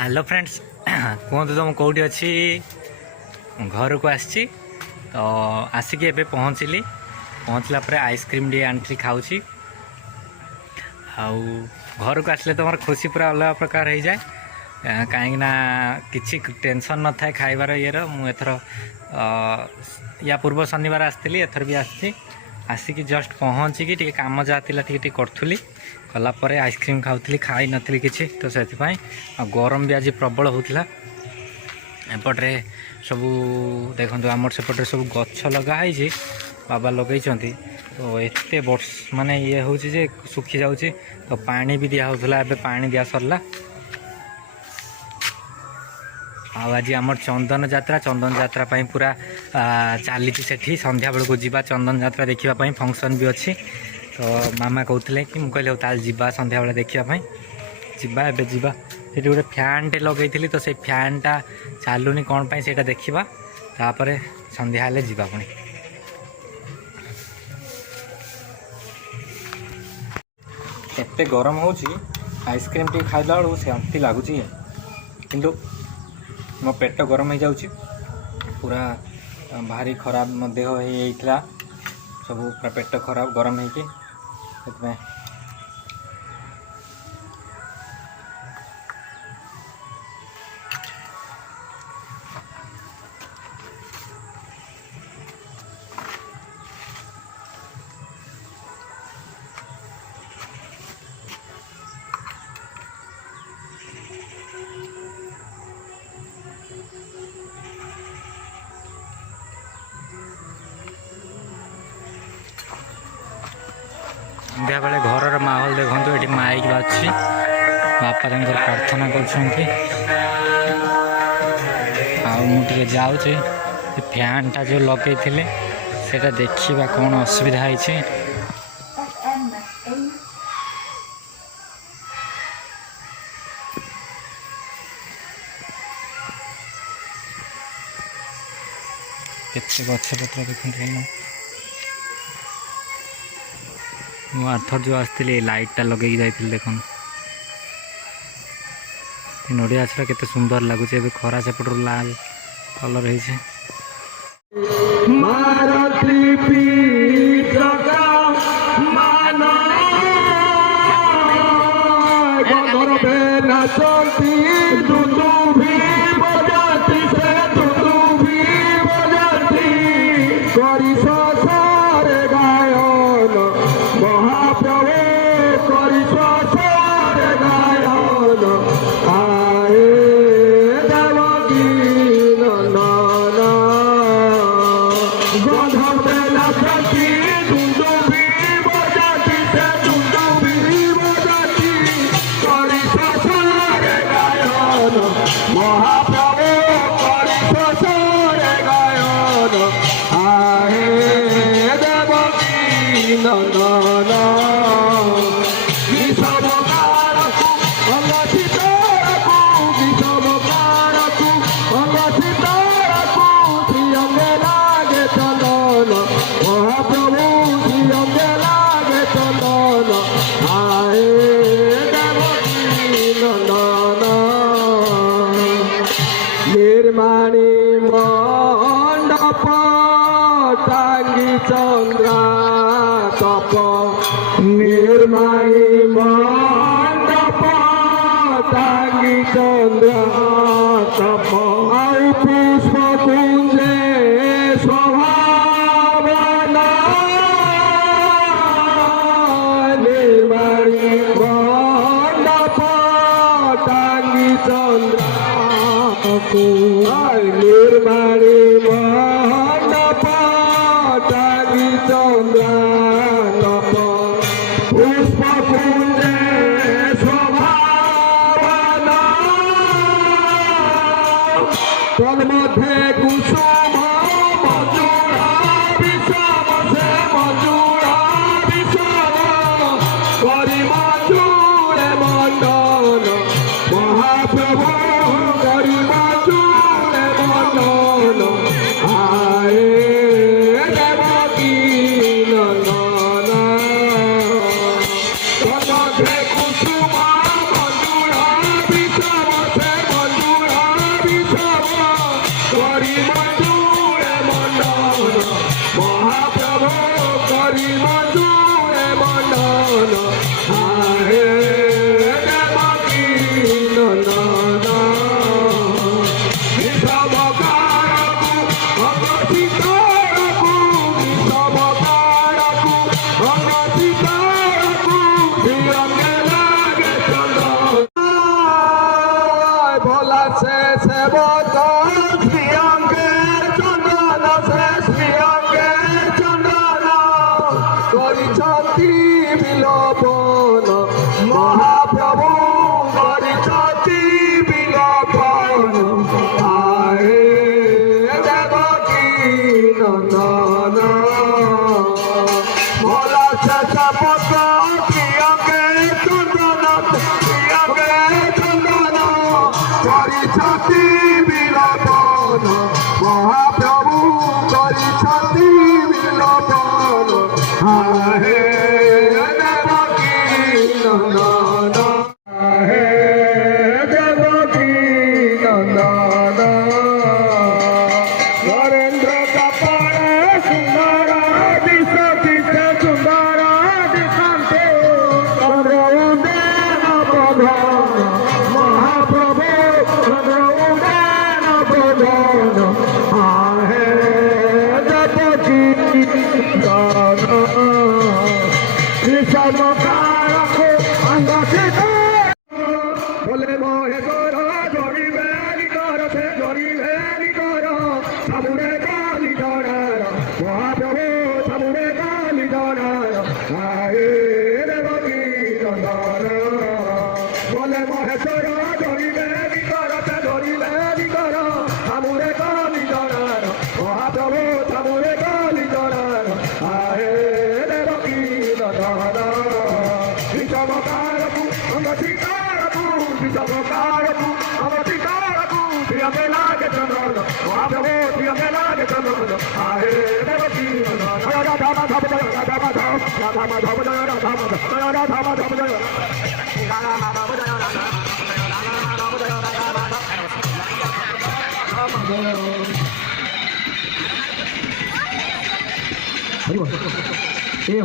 Hello friends कहतु तो कौटी अच्छी घर को आसी तो आसिक ए पहुँचली पहुँचला आइसक्रीम टे आनी खाऊँ आउ घर को आसले तो मोर खुशी पूरा अलग प्रकार हो जाए कहीं किसी टेंशन न थाए खाइबार ये मुझर या पूर्व शनिवार आसती एथर भी आसिक जस्ट पहुँचिकी टे कम जहाँ टे करी कलापर आइसक्रीम खाऊली खाई नी कि तो से गरम भी आज प्रबल होता एपटे सब देखो आमर सेपटे सब गछ लगाई बाबा लगे तो एत वर्ष माने ये हूँ जे सुखी जाऊँगी तो पानी भी दिया पानी दिया सरला आज आम चंदन जात्रा पूरा चली से संध्या बेलू जावा चंदन जात्रा देखापी फंक्शन भी अच्छी तो मामा कहते कि मुझे कहली ताल जा संध्या बेले देखापी जा ये गोटे फैन टे लगे थी तो से फैन टा चलुनी कौन पाई से देखा तापर संध्या हेले जा पुणी एत गरम हो आइसक्रीम टी खाइला बेलू शांति लगुच किंतु मो पेट गरम हो जाऊँ पूरा भारी खराब देह होता सब पूरा पेट खराब गरम हो संध्या बेले घर माहौल देखो ये माइक बाजू बापा प्रार्थना कर जाऊे फैन टा जो लगे से देखा कौन असुविधा है केते गछपत्र देखते मुझे जो आसती लाइटा लगे जाइए देख नड़िया गछटा केते सुंदर लगुच खरा सेपट लाल कलर है निर्माणी मंडप टांगी चंद्रा तप निर्माणी मंडप टांगी चंद्रा तप आई पुष्प कुंजे स्वभावना निर्माणी मंडप टांगी चंद्रा निर्माणी मंडप टांगी चंद्रा तप पुष्प कुंजे स्वभावना तन्मध्ये कुसुम मधुरा विषम से मधुरा विषम करि मधुरे मंडन महाप्रभु कुसुमा मधुरा विषम से ভোলা সে সেবক শ্রীঅঙ্গের চন্দন সে শ্রীঅঙ্গের চন্দন କରିଛନ୍ତି বিলোপন মহাপ্রভু କରିଛନ୍ତି বিলোপন আয়ে দেবকী নন্দন ভোলা সে সেবক শ্রীঅঙ্গের চন্দন শ্রীঅঙ্গের চন্দন କରିଛନ୍ତି বিলোপন মহাপ্রভু କରିଛନ୍ତି বিলোপন হে দেবকী নন্দন হে দেবকী নন্দন নরেন্দ্র কপালে সুন্দর দিশে সুন্দর দিশান্তে চন্দ্র উদয়ন প্রধান মহাপ্রভু চন্দ্র উদয়ন প্রধান হে দেবকী নন্দন কৃষ্ণকারকে অঙ্গিত বলে মহে কর জড়িবে নিকর সে জড়িবে নিকর সামুরে কালি ধরার মহাপ্রভু সামুরে কালি ধরার হে দেবকী নন্দন বলে মহেশ্বর জড়িবে নিকর সে জড়িবে নিকর সামুরে কালি ধরার মহাপ্রভু সামুরে কালি ধরার হে দেবকী নন্দন বিষমকারকু অঙ্গিকারকু বিষমকারকু অঙ্গিকারকু প্রিয়কে লাগে চন্দন মহাপ্রভু প্রিয়কে লাগে চন্দন হে দেবকী নন্দন রাধা মাধব জয় রাধা মাধব রাধা মাধব জয় রাধা মাধব রাধা মাধব জয় রাধা মাধব জয় রাধা মাধব জয় রাধা মাধব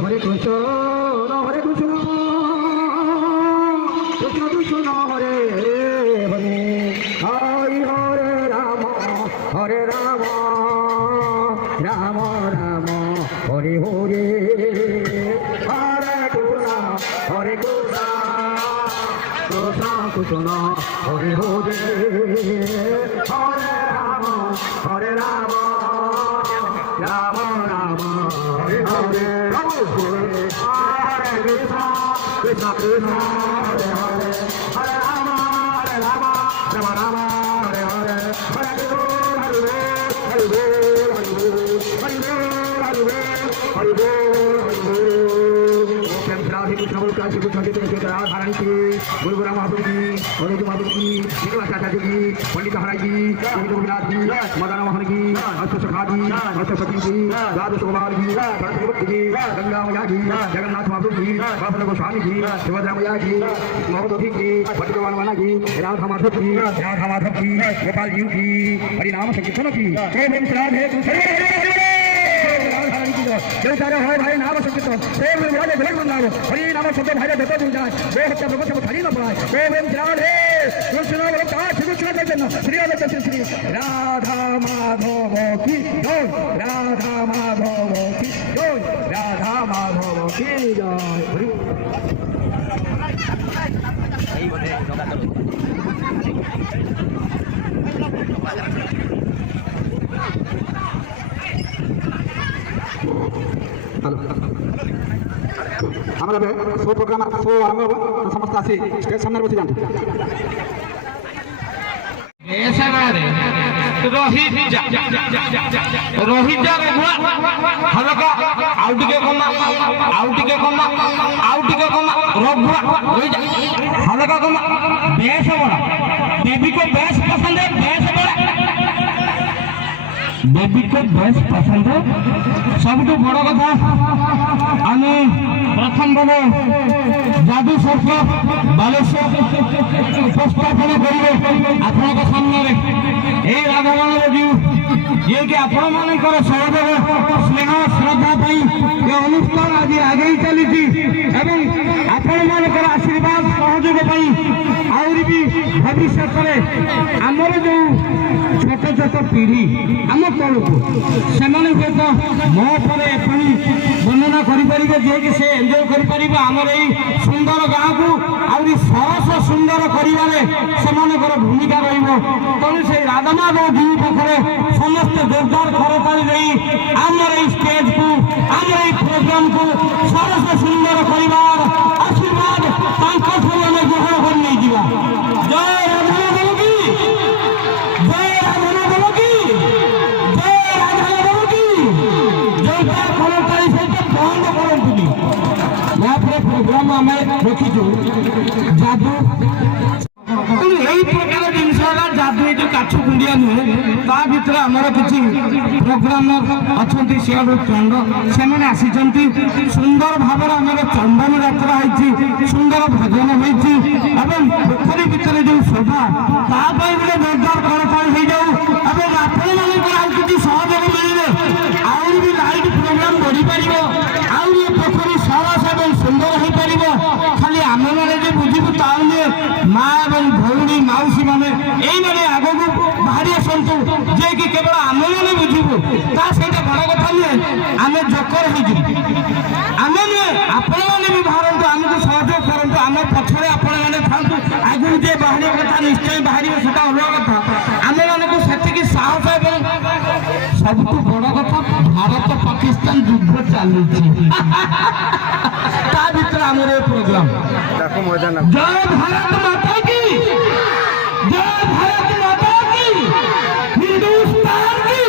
হরে কৃষ্ণ হরে কৃষ্ণ কৃষ্ণ কৃষ্ণ হরে হরে হরি হরে রাম রাম রাম হরে হরে হরে কৃষ্ণ কৃষ্ণ কৃষ্ণ হরে হরে হরে রাম রাম রাম হরে হরে হরে কৃষ্ণ কৃষ্ণ কৃষ্ণ হরে হরে হরে রাম রাম রাম হরে হরে হরে হরি বল হরি বল হরি বল হরি বল হরি বল হরি বল ओम श्रावणी कृष्ण बोल काशी कृष्ण के तेरे धारण की गुरु गुरु महाप्रभु की अनुज महाप्रभु की निकलाचार्य की पंडित हराई की गोविंद गोविंद की मदन मोहन की अष्ट सखा की अष्ट सखी की द्वादश कुमार की भरत की गंगा मैया की जगन्नाथ महाप्रभु की बापन गोस्वामी की सुभद्रा मैया की महोदधि की भगवान वाला की राधा माधव की गोपाल जी की हरिनाम संकीर्तन की ओम श्रावणी कृष्ण जय सारे है भाई नाम संकीर्तन प्रेम में विराजे भले मंदारो हरि नाम शब्द भाई देतो तुम जाए वो हत्या प्रभु सब हरि न पड़ाए ओम श्रावणे कृष्ण बोलो का श्री कृष्ण चैतन्य श्री अनंत श्री राधा माधव की जय राधा माधव की जय राधा माधव की जय আমরা শো প্রোগ্রাম শো আরম্ভ হব সমস্ত আসি স্টেজ সামনে বসে যান রোহিতা হালকা আউ টিকে কমা রঘুয়া হালকা কমা বেশ বড় देवी को बेस पसंद है बेस बड़ा देवी को बेस पसंद है सब बड़ कथा आम प्रथम बड़े जादू सर्प बालेश्वर उपस्थापन करेंगे आपण सामने ये राधारण जी ये कि आपण मान सहयोग स्नेह श्रद्धा से अनुष्ठान आज आगे चली एवं आपण मानकर आशीर्वाद सहयोग आहरी भी भविष्य में आमर जो छोट छोट पीढ़ी आम तौर को से हूँ तो मो पर वर्णना करें जे से एंजॉय कर आमर यही सुंदर गाँव को आहरी सरस सुंदर कर भूमिका तेणु से राधामा जी पाखे समस्त जोरदार खरताली नहीं आमर ये स्टेज को आमर ये प्रोग्राम को सरस सुंदर कर आशीर्वाद आम ग्रहण कर नहीं जीवा जय राधा बोल की जय राधा बोल की जय राधा बोल की जोरदार खरताली सहित बंद करंतुनी यहाँ प्रोग्राम आम रखीचु जादू यही प्रकार जिनस जादू जो काछ कुंडिया नुहे ता भर आमर किसी प्रोग्रामर अच्छा सियाड़ चंद से आसी सुंदर भाव आम चंदन यात्रा होती सुंदर भजन होती पोखरी भितर जो शोभा तापाई गोटे जोरदार करताली हो जाऊ और आपण मानक किसी सहयोग मिले आहरी भी लाइट प्रोग्राम बढ़ी पार आहरी पोखरी सरस और सुंदर हो पार खाली आम मैंने बुझू ताऊे माँ और भौणी मौसी मैंने यही आग को बाहरी आसतु जे कि केवल आम मैंने बुझू सहीटा बड़ कथा नुहे आम जोकर आम नुहे आपण मैंने भी बाहर आमको सहयोग करूँ आम पछड़े आपण मैंने था आगु जे बाहर कथा निश्चय बाहर से अलग कथा आम मानक से साहस सब बड़ कथा भारत पाकिस्तान युद्ध चलुची ता भर आमर प्रोग्राम जय भारत माता की जय भारत माता की हिंदुस्तान की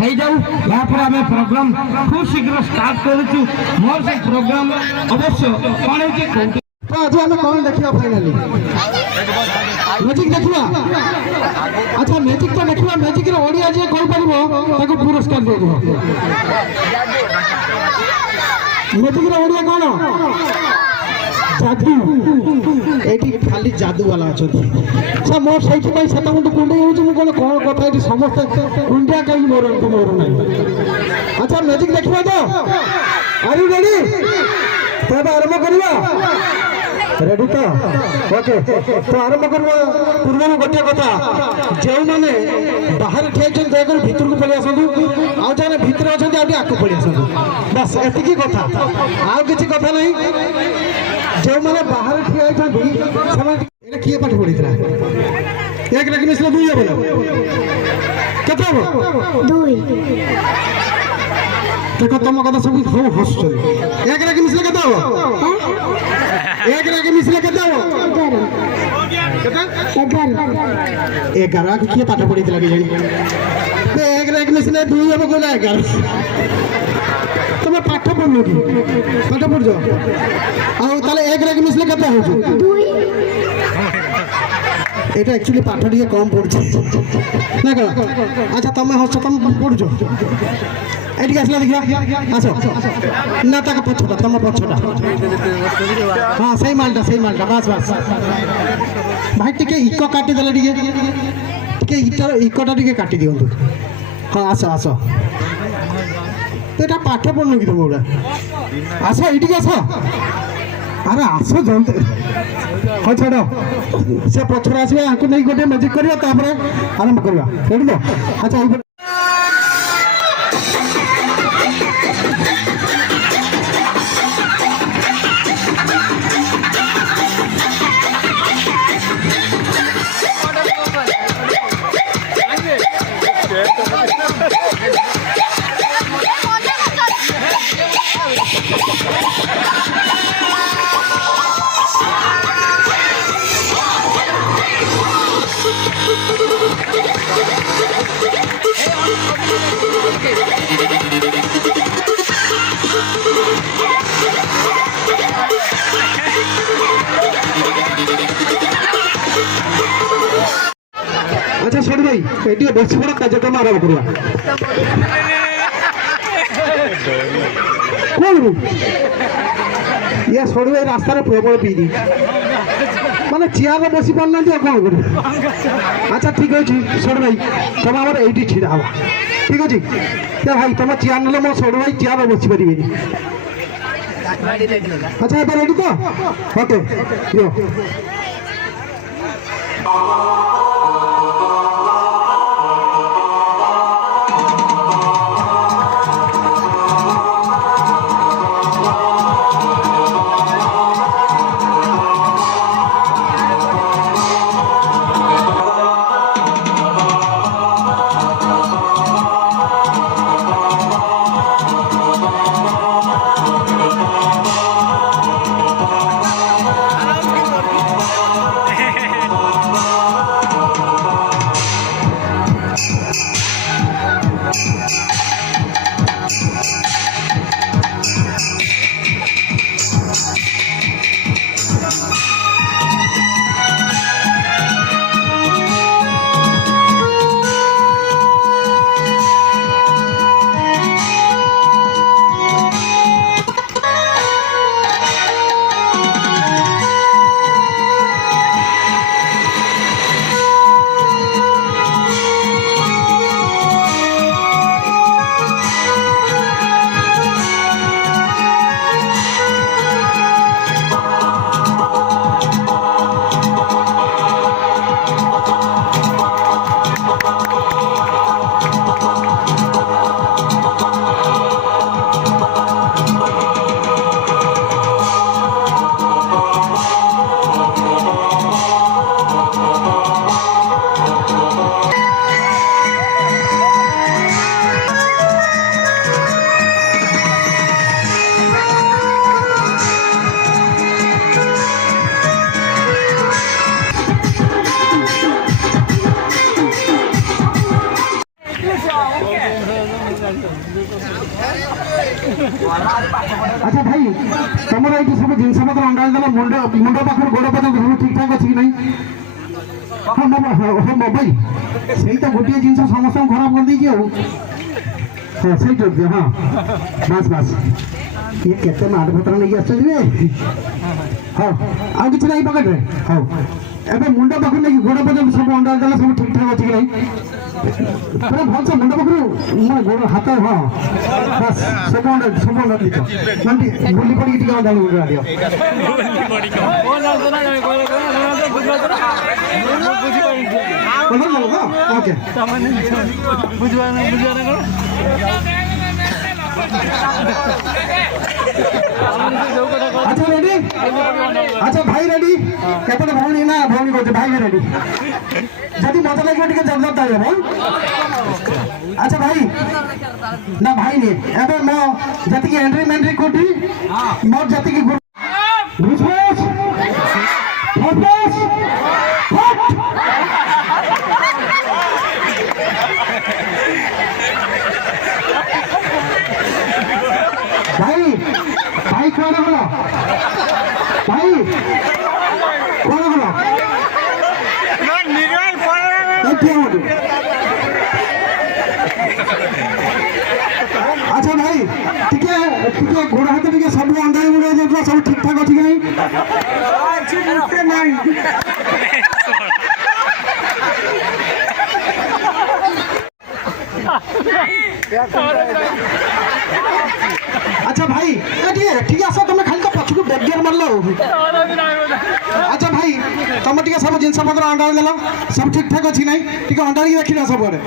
हो जाऊ यहाँ पर आम प्रोग्राम खूब शीघ्र स्टार्ट करूँ मोर से प्रोग्राम अवश्य कौन हो तो आज आम कौन देखा फाइनाली मैजिक देखा अच्छा मैजिक तो देखा मैजिक ओडिया जी कौन पार पुरस्कार दे मैजिक ओडिया कौन जादू ये खाली जादू वाला अच्छा मोर से कुंडे हो कौन कथा ये समस्त कुंडिया कहीं मोर मोर ना अच्छा मैजिक देखा तो आर यू रेडी तब आरंभ करवा रेडी तो ओके तो आरंभ कर पूर्व गोटे कथा जो मैंने बाहर ठिया दयाकर भितर को पलि आसतु आउ जो भितर अच्छा आगे पलि आसतु बस एति कथा आउ किसी कथा नहीं जो मैंने बाहर ठिया होती किए पाठ पढ़ी एक रखी मिसले दुई हम देखो तुम कथा सब खूब हस एक रखी मिसले एक रखी मिसले एगार किए पाठ पढ़ी लगे एक रख मिसले दुई हम कहला 11 तुम पाठ पढ़ल कि पाठ पढ़ आले एक रख मिसले এটা एक्चुअली पाठ टे कम पड़े ना कह अच्छा तुम हस तुम पढ़ु ये आसला देखिए आस ना तक पछटा तुम पछटा हाँ सही मालटा बस बस भाई टे इको काटिदेले इकोटा टे काटि दिंतु हाँ आस आस तो पाठ पढ़नु कि तुम गुड़ा आस ये आस अरे आस जानते हाँ छाड़ से पछर आस नहीं गोटे मैजिक करवा आरंभ करवा रेडी तो अच्छा अच्छा सर भाई ये बस बड़ा कार्यक्रम आरंभ करवा कौन ये सर भाई रास्तार प्रबल पीदी মানে চেয়ারে বসি পারলাম যে কম করে। আচ্ছা ঠিক আছে সর ভাই তবে আমার এইটি ছিড়া হবা ঠিক আছে ভাই তোমার চেয়ার নেলে ମୋ সর ভাই চেয়ারে বসি পারিবেনি। আচ্ছা এবার রেডি তো ওকে দিও। আচ্ছা ভাই তোমার এইটি সব জিনিসপত্র অন্ডাল দেলা মুন্ড মুন্ড পাখর গোড় পর্যন্ত সব ঠিকঠাক আছে কি নাই? হ্যাঁ মোবাইল সেই তো গোটিয়ে জিনিস সমস্ত খারাপ করে দিয়েছি ଆଉ হ্যাঁ সেইটা হ্যাঁ বাস বাস ইয়ে কেতে মাঠ পତ୍ର ନେଇକି ଆସିଛନ୍ତି ରେ ହଉ ଆଉ କିଛି ନାହିଁ ପକେଟରେ ହଉ ଏବେ ମୁଣ୍ଡ ପାଖରୁ ନେଇକି ଗୋଡ଼ ପର୍ଯ୍ୟନ୍ତ ସବୁ ଅଣ୍ଡା ଦେଲା ସବୁ ଠିକଠାକ ଅଛି କି ନାହିଁ ପୁରା ଭଲସେ ମୁଣ୍ଡ ପାଖରୁ ମାନେ ଗୋଡ଼ ହାତ ହଁ ବାସ୍ ସବୁ ଅଣ୍ଡା ଦିଛ ମାନେ ବୁଲି ପଡ଼ିକି ଟିକେ ଅଣ୍ଡା ଗୁଡ଼ା ଦିଅ ଓକେ আচ্ছা রেডি আচ্ছা ভাই রেডি এপটে ভৌণী না ভৌণী করছে ভাই রেডি যদি মজা লাগবে টিকে জবজব দাঁড়িয়ে হ্যাঁ আচ্ছা ভাই না ভাই নে এবার মো যেতিকি এন্ট্রি মেন্ট্রি কোটি মোর যেতিকি ঘুষঘুষ ফসফস ফট ভাই ভাই কোন হলো ভাই কোন হলো না নিরাল পড়া আচ্ছা ভাই টিকে টিকে গোড় হাতে টিকে সব অন্ডাই মুড়ে যাচ্ছে সব ঠিকঠাক আছে কি নাই আচ্ছা ভাই ঠিক আছে তুমি খালি তো পছকু ব্যাগ গিয়ার মারলো আচ্ছা ভাই তুমি টিকে সব জিনিস পত্র অন্ডাই দেল সব ঠিকঠাক আছে নাই টিকে অন্ডাই দেখি না সবরে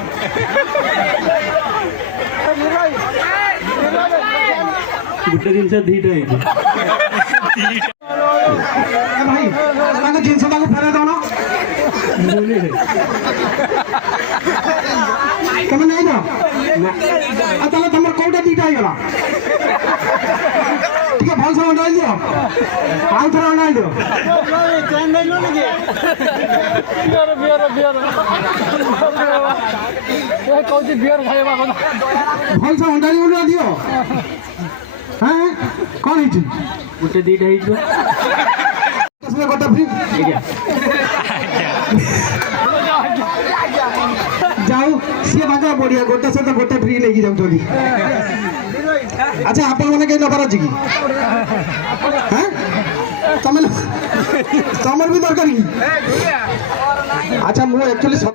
গোটে জিনিস দুইটা হয়েছে ভাই তাকে জিনিসটাকে ফেলে দাও না তুমি নেই না তাহলে তোমার কোটা দুইটা হয়ে গেল ঠিক আছে ভালসে অন্ডাই দিও ଆଉ ଥରେ ଅଣ୍ଡାଇ ଦିଅ ଭଲସେ ଅଣ୍ଡାଇ ଗୁଣ୍ଡା ଦିଅ হ্যাঁ কଣ ହେଇଛି ଗୋଟେ ଦୁଇଟା ହେଇଯିବ ଗୋଟେ ଫ୍ରି যাও সে ভাগা বড়িয়া গোটা সହିତ ଗୋଟେ ফ্রি ନେଇକି ଯାଉଛନ୍ତି আচ্ছা ଆପଣ ମାନେ କେହି ନେବାର ଅଛି କି হ্যাঁ ତମେ ତମର ବି ଦରକାର କି? ଆଚ୍ଛା ମୁଁ ଆକ୍ଚୁଆଲି